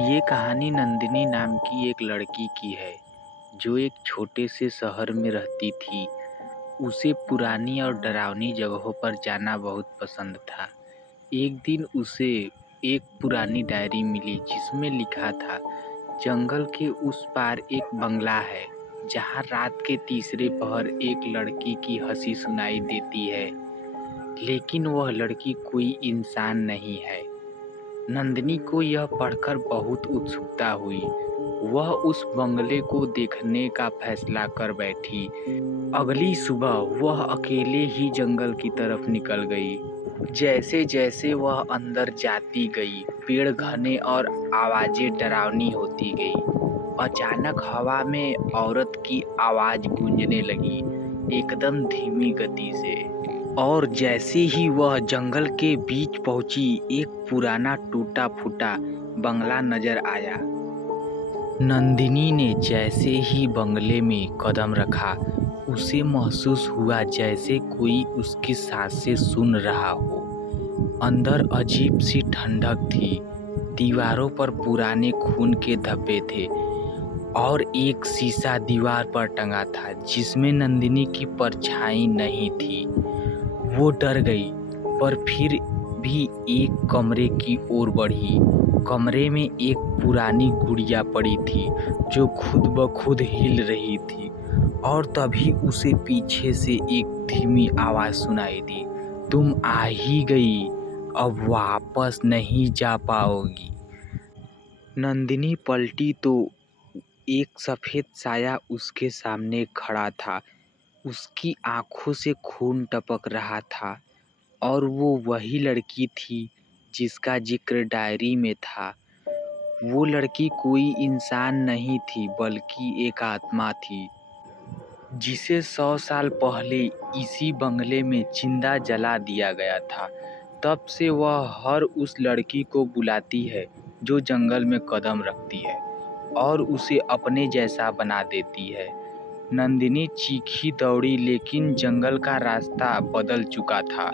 ये कहानी नंदिनी नाम की एक लड़की की है जो एक छोटे से शहर में रहती थी। उसे पुरानी और डरावनी जगहों पर जाना बहुत पसंद था। एक दिन उसे एक पुरानी डायरी मिली जिसमें लिखा था, जंगल के उस पार एक बंगला है जहाँ रात के तीसरे पहर एक लड़की की हंसी सुनाई देती है, लेकिन वह लड़की कोई इंसान नहीं है। नंदिनी को यह पढ़कर बहुत उत्सुकता हुई। वह उस बंगले को देखने का फैसला कर बैठी। अगली सुबह वह अकेले ही जंगल की तरफ निकल गई। जैसे जैसे वह अंदर जाती गई, पेड़ घने और आवाजें डरावनी होती गई। अचानक हवा में औरत की आवाज गूंजने लगी, एकदम धीमी गति से। और जैसे ही वह जंगल के बीच पहुंची, एक पुराना टूटा फूटा बंगला नजर आया। नंदिनी ने जैसे ही बंगले में कदम रखा, उसे महसूस हुआ जैसे कोई उसकी सांसें सुन रहा हो। अंदर अजीब सी ठंडक थी। दीवारों पर पुराने खून के धब्बे थे और एक शीशा दीवार पर टंगा था जिसमें नंदिनी की परछाई नहीं थी। वो डर गई, पर फिर भी एक कमरे की ओर बढ़ी। कमरे में एक पुरानी गुड़िया पड़ी थी जो खुद ब खुद हिल रही थी। और तभी उसे पीछे से एक धीमी आवाज सुनाई दी, तुम आ ही गई, अब वापस नहीं जा पाओगी। नंदिनी पलटी तो एक सफेद साया उसके सामने खड़ा था। उसकी आंखों से खून टपक रहा था और वो वही लड़की थी जिसका जिक्र डायरी में था। वो लड़की कोई इंसान नहीं थी बल्कि एक आत्मा थी जिसे 100 साल पहले इसी बंगले में जिंदा जला दिया गया था। तब से वह हर उस लड़की को बुलाती है जो जंगल में कदम रखती है और उसे अपने जैसा बना देती है। नंदिनी चीखी दौड़ी, लेकिन जंगल का रास्ता बदल चुका था।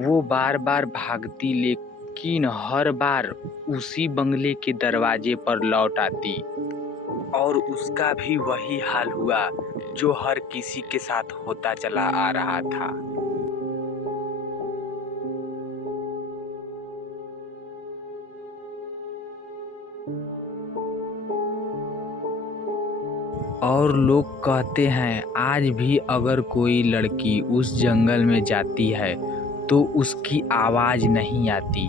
वो बार बार भागती, लेकिन हर बार उसी बंगले के दरवाजे पर लौट आती। और उसका भी वही हाल हुआ जो हर किसी के साथ होता चला आ रहा था। और लोग कहते हैं आज भी अगर कोई लड़की उस जंगल में जाती है तो उसकी आवाज़ नहीं आती,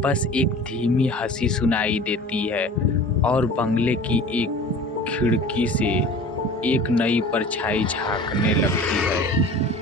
बस एक धीमी हंसी सुनाई देती है और बंगले की एक खिड़की से एक नई परछाई झांकने लगती है।